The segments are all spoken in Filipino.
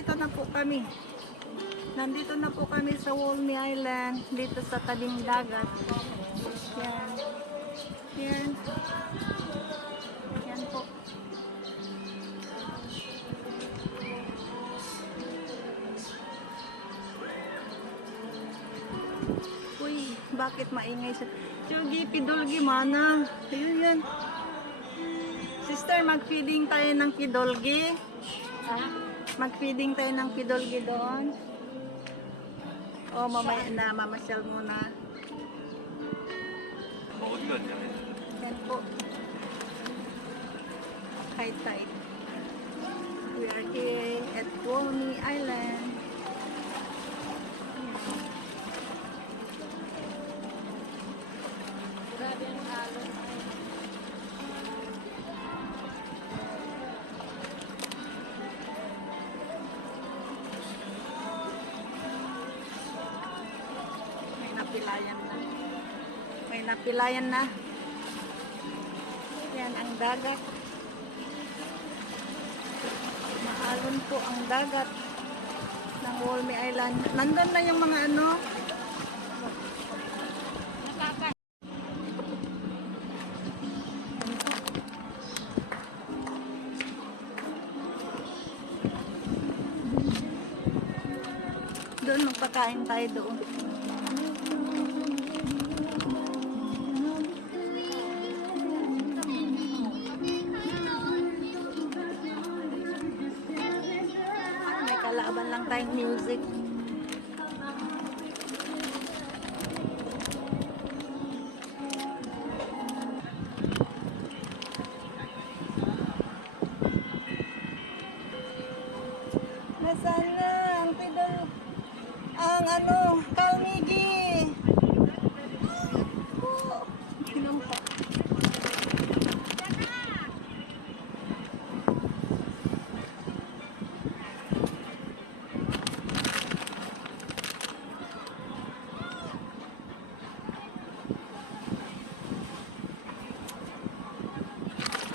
nandito na po kami. Nandito na po kami sa Walney Island, dito sa tabing dagat. Yan. Yan. Yan po. Uy, bakit maingay siya? Chugi, pidulgi, mana. Ayun yan. Sister, mag-feeding tayo ng pidulgi. Mag-feeding tayo ng pidulgi doon. O, mamaya na, mamasyal muna. Yan po. High tide. We are here at Walney Island. Grabe ang alon. May napilayan na. May napilayan na. Yan ang dagat. Maalon po ang dagat ng Walney Island. Nandun na yung mga ano. Doon, magpakain tayo doon. May kalaban lang tayong music. Nasaan na ang pidol? Ang ano, kalmigi. Oh, kinampak.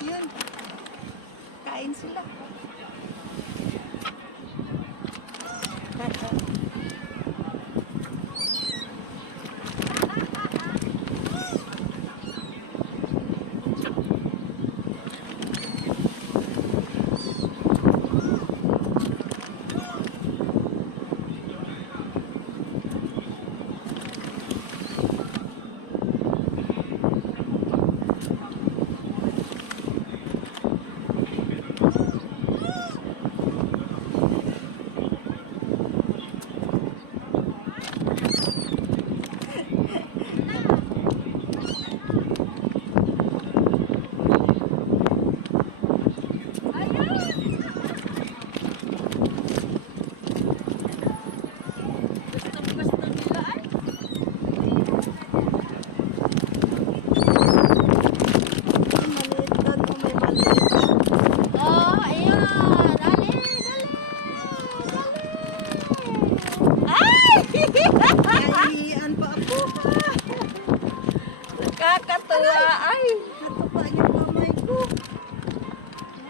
Yun. Kain sila. Nakakatawa. Ay, natupa yung kamay ko.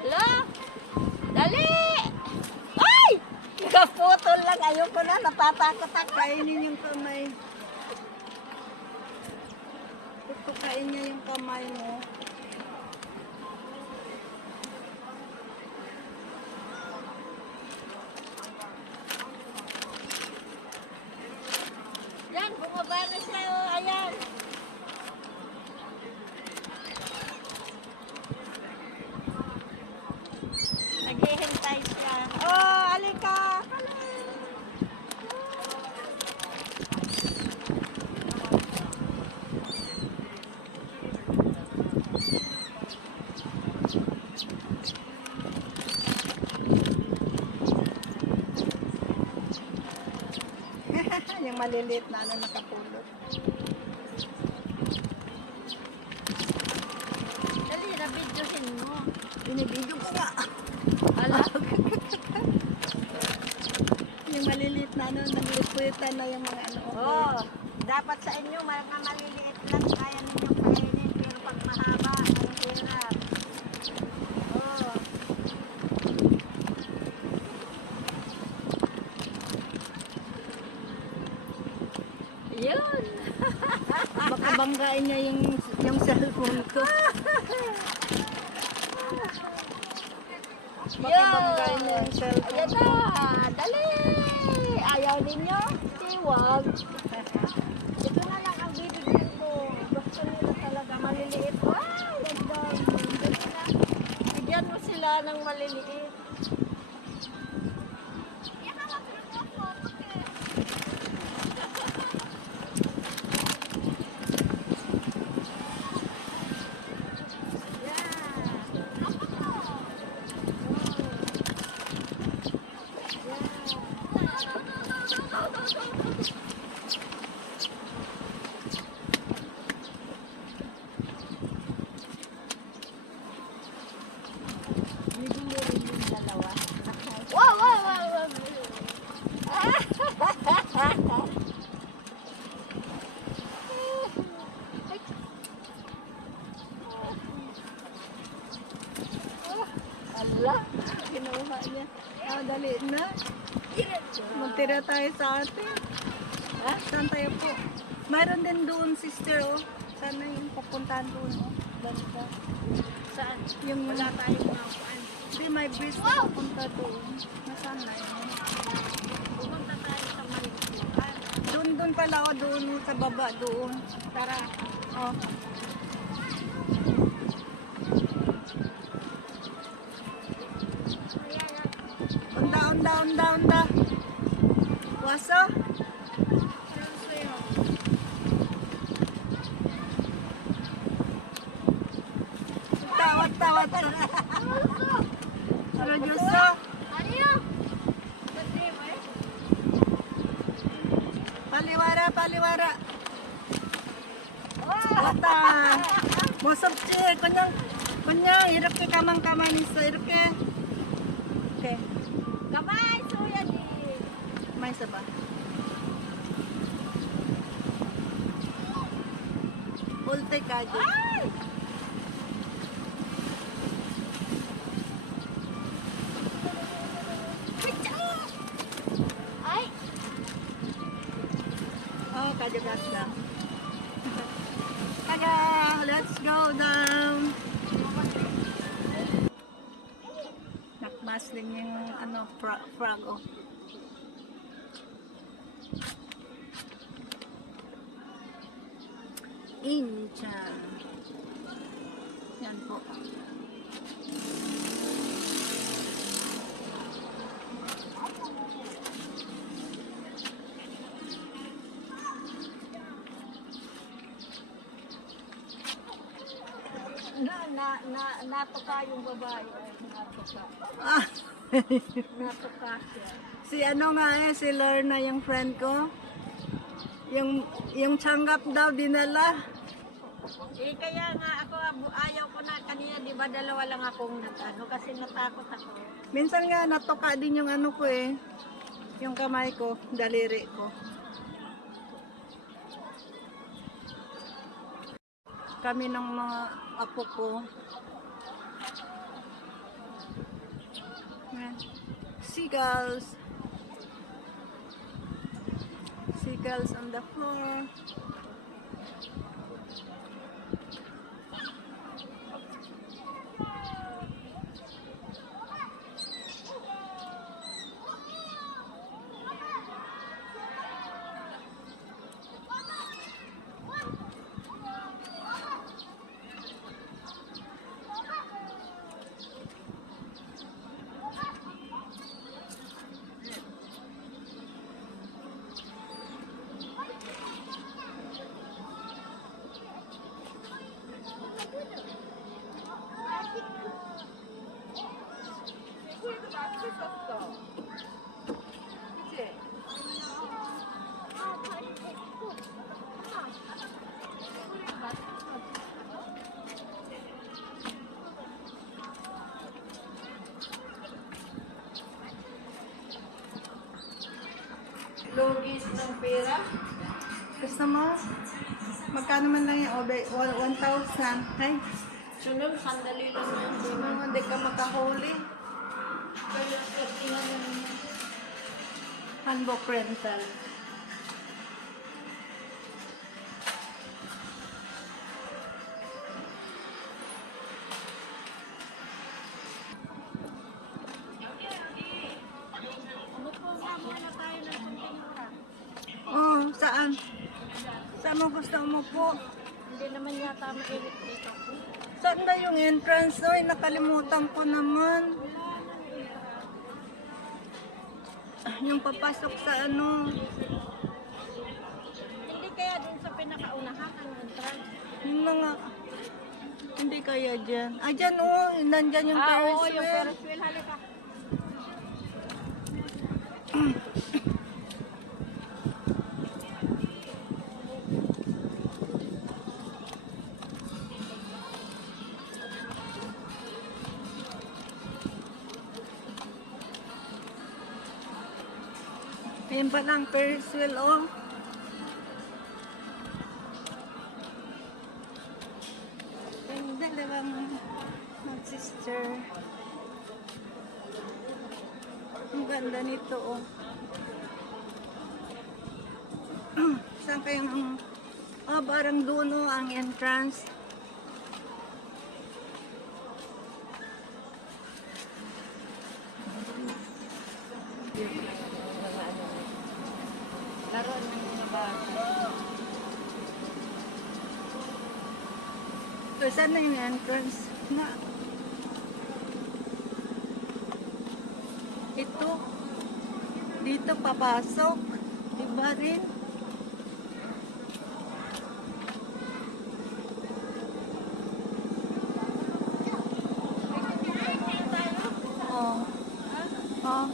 Hala, dali. Ay, nakaputol lang. Ayoko na, natatakot ako. Kainin yung kamay. Pupukain niya yung kamay mo. Yan, bumaba na siya. Oh, ayan. Naghihintay siya. Oh, alika. Yung maliliit na ano nakapulot. Dali, na-videohin mo. Binibidyo ko nga. Ala. Yung maliliit na ano, nagliputan na yung mga ano. Oh, dapat sa inyo, mga maliliit lang kaya ninyong kainin. Pero pag mahaba, ang hirap. Oh. Yun. Baka banggain niya yung cellphone ko. Baka banggain niya yung cellphone Ayan ko. na. Dali. Ayaw ninyo? Tiwag. Ito na lang ang bibigyan ko. Gusto nila talaga maliliit. Wow, ang dami. Dali na. Bigyan mo sila ng maliliit. Bibili rin yung dalawa. Wow, wow, wow, wow. Ala, kinuha niya. Dali na. Magtira tayo sa atin. Ha? Saan tayo po? Mayroon din doon, sister, oh. Sana yung papuntahan doon, oh. Banda. Saan? Yung Wala tayong makuan. Hindi, may bridge na papunta doon. Nasaan na yun? Pumunta tayo sa Marinduan. Doon pala, oh. Doon, sa baba, doon. Tara. Oh. Onda. Waso? Tawat. Seryoso? Paliwara. Wata. Mosok ci, kunyang, hirap ke kamang-kamang nisa, hirap ke. Okay, Kamay, suya di. may isa ba? Ulte ka dyan. Ay! Ay! Oh, kajagas lang. Kaga, let's go down. Nakmasling yung frog, oh. Inchan. Yan po. Natuka yung babae. Natuka. Ah, Natuka siya. si ano nga si Lorna yung friend ko. Yung tsanggap daw dinala. Eh, kaya nga ako, ayaw ko na kanina, di ba dalawa lang akong kasi natakot ako. Minsan nga natuka din yung ano ko eh. Yung kamay ko, daliri ko. Kami ng mga apo ko. Yan. Seagulls. Seagulls on the floor. Lugis ng pera. Gusto mo? Magkano man lang yung 1,000. Ay, Sunod, sandali lang yan. hindi ka makahuli. Kaya tingnan mo. Handbook rental. Saan? Saan mo gusto mo po? Hindi naman yata mainit dito. Saan ba yung entrance? Oy, nakalimutan ko naman. Yung papasok sa ano. Hindi kaya dun sa pinakaunahan ang entrance. Yung mga... Hindi kaya dyan. Ah, dyan oh. Nandyan yung Ferris Oo, yung wheel. Ferris wheel. Halika. Ayan pa lang, Ferris wheel oh. Yung dalawang mag-sister. Ang ganda nito oh. Saan kayong... Ah, parang doon oh, ang entrance. Laruan ng mga bata. So, saan na yung entrance? Na. Ito. Dito papasok. Iba rin. Oh. Oh.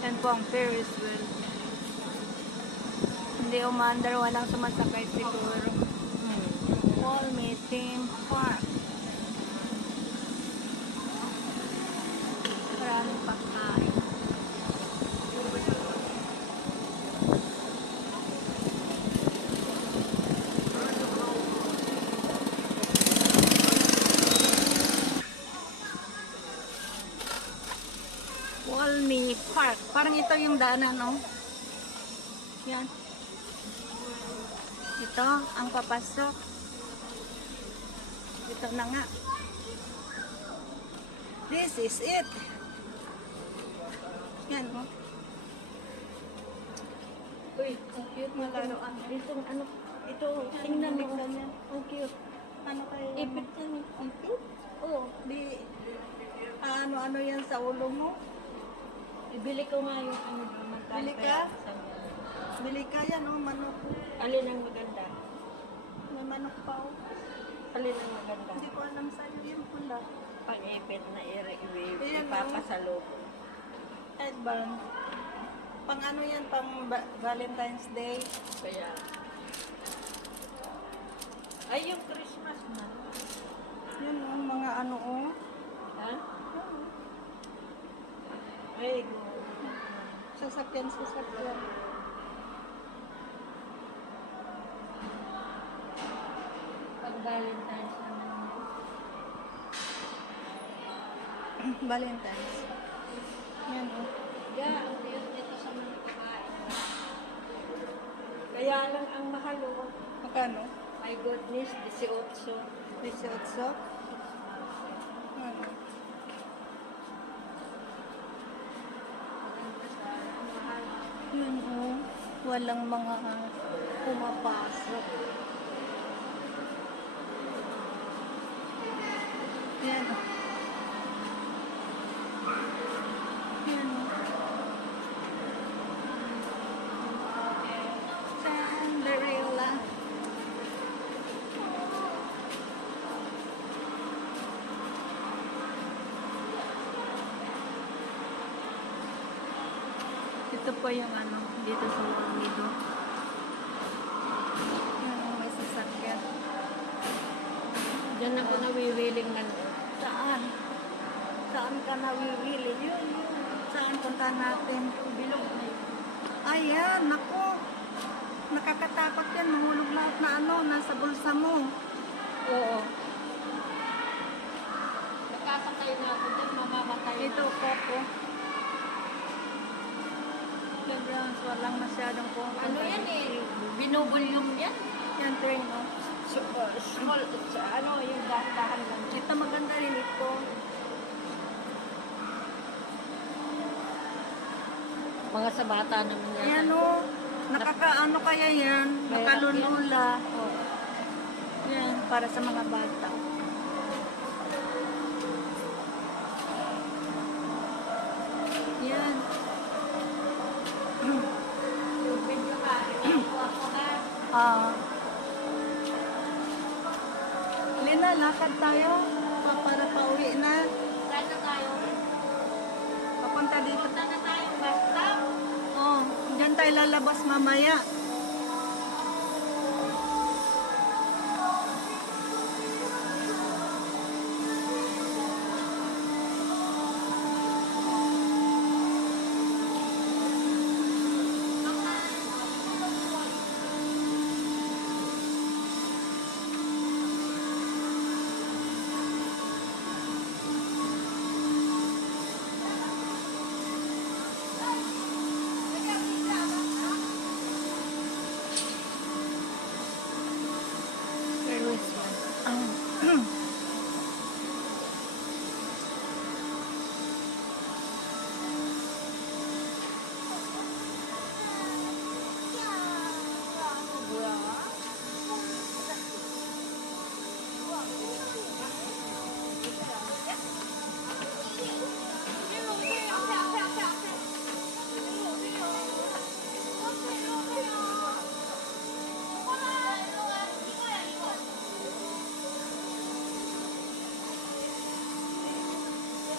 Yan po ang Ferris wheel. Hindi umandar, walang sumasakay siguro. Wall Theme Park. Maraming pagkain. Walney Park. Parang ito yung daanan, no? Yan. Ito, ang papasok. Ito na nga. This is it. Yan, no? Uy, ang cute na laruan. Itong ano, ito, tingnan mo. Ang cute. Ano kayo? Ipit yan eh. Ipit? Oo. Di, ano-ano yan sa ulo mo? Ibili ko nga yung ano, magkano Bili ka? kaya sa Bili ka yan, oh, manok. alin ang maganda? May manok pa, oh. Alin ang maganda? Hindi ko alam sa'yo yung pula. Pang-ipit na Ayan, ipapasalubong. Headband. Pang ano yan, pang Valentine's Day. Kaya, ay yung Christmas na. Yun, oh, mga ano, oh. Ha? Ay, go. Sasakyan. Pag Valentine's naman. Valentine's. Yan, oh. Yeah, ang cute nito sa mga kakain. Kaya lang ang mahal, oh. Magkano? My goodness, 18. 18? Ano? Maganda sana, ang mahal. Yun, oh. Walang mga pumapasok. Yan, oh. Yan, oh. Cinderella. Ito po yung ano, dito sa mga nido. Yung may sasakyan. Diyan ako nawiwiling na. Saan? Saan ka nawiwili? Yun. Saan punta natin? Bilog na yun. Ayan, naku. Nakakatakot yan. Mahulog lahat na ano, nasa bulsa mo. Oo. Nakakatay na ako din, mamamatay na. Ito, Coco. Sobrang walang masyadong kung Ano yan eh, binubulyong yan. Yan, train, no? Small, ano, yung dahan-dahan lang. Ito maganda rin ito. Mga sa bata naman yan. Ayan o. Nakakaano kaya yan? Nakalulula. Oh. Yan, para sa mga bata. Yan. Yung video ka, ikuha ko ha. Lina, lakad tayo. Para pauwi na. Saan na tayo? Papunta dito. Punta na tayo, basta. Oh, dyan tayo lalabas mamaya.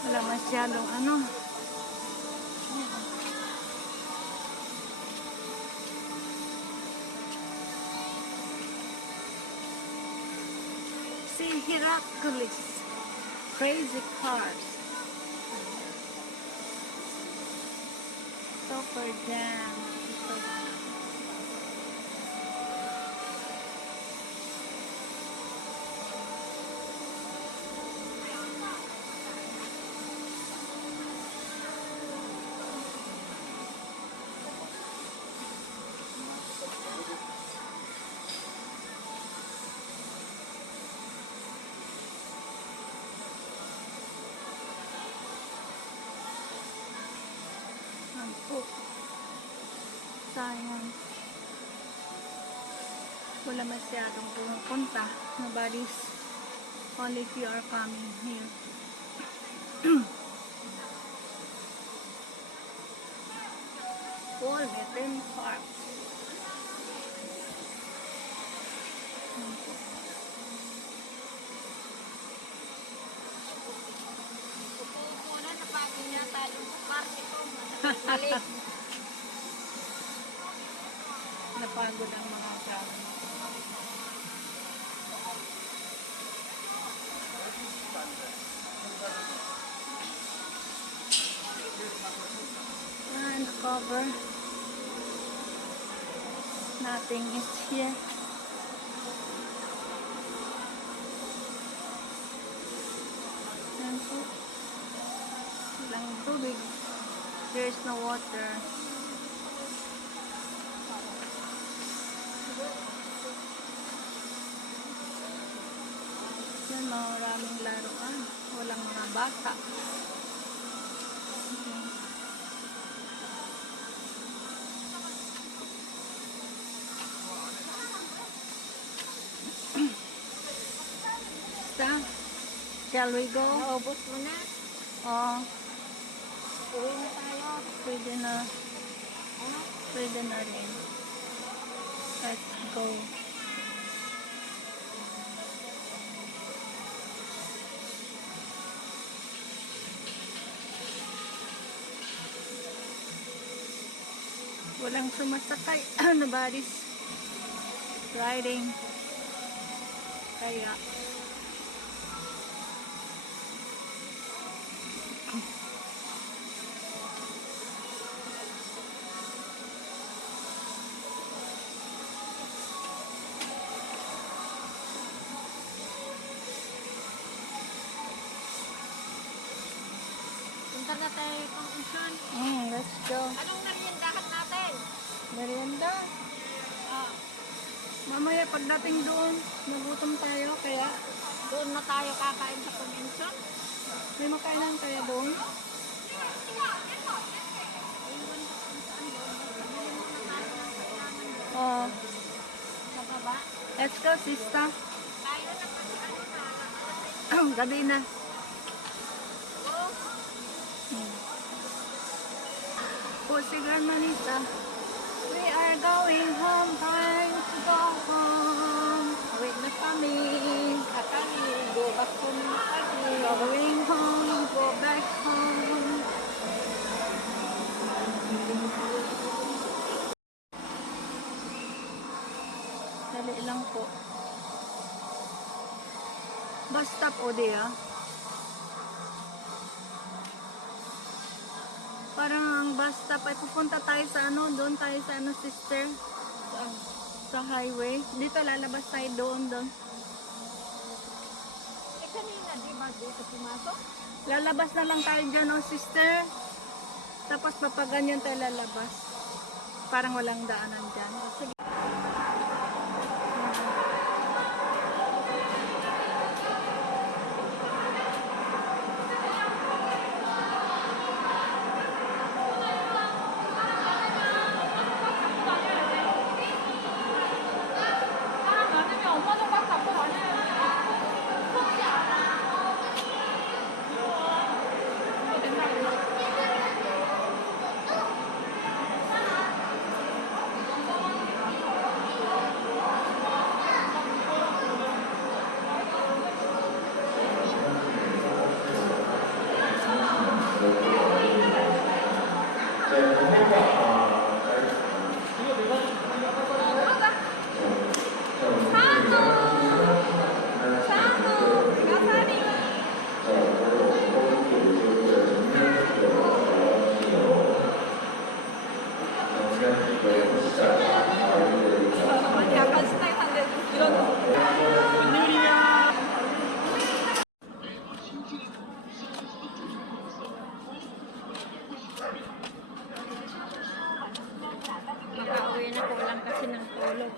Wala masyadong ano. See Hercules. Crazy cars. Super jam. Sayang. Wala masyadong pumupunta. Nobody's only few are coming here. Paul Metin Park. Upo na, napagin yata yung park ito. Balik. Napagod ang mga tao. And cover. Nothing is here. Yan po. Walang tubig. There's no water. Yan, maraming laruan. Walang mga bata. Basta, shall we go? Naubos mo na. Oh, Uwi na tayo. pwede na. Ano? Pwede na rin. Let's go. Walang sumasakay. Nobody's riding. Kaya Punta na tayo pang Unsan. let's go. Anong meriendahan natin? Merienda. Mamaya pagdating doon, nagutom tayo, kaya Doon na tayo kakain sa Pang-Unsan. may makainan kaya doon. Let's go, sister. Gabi na. Pusigan Manita. We are going home, time to go home. Wait na kami. Go back home na kami. Going home, go back home. Dali lang po. Bus stop o diya. Parang ang bus stop ay pupunta tayo sa ano, doon tayo sa ano, sister. Sa highway. Dito lalabas tayo doon. Kanina, di ba dito pumasok? Lalabas na lang tayo dyan, oh, sister. Tapos papaganyan tayo lalabas. Parang walang daanan dyan. Sige. 약간 스타일한데 이런 Makauwi na po lang kasi ng tulog.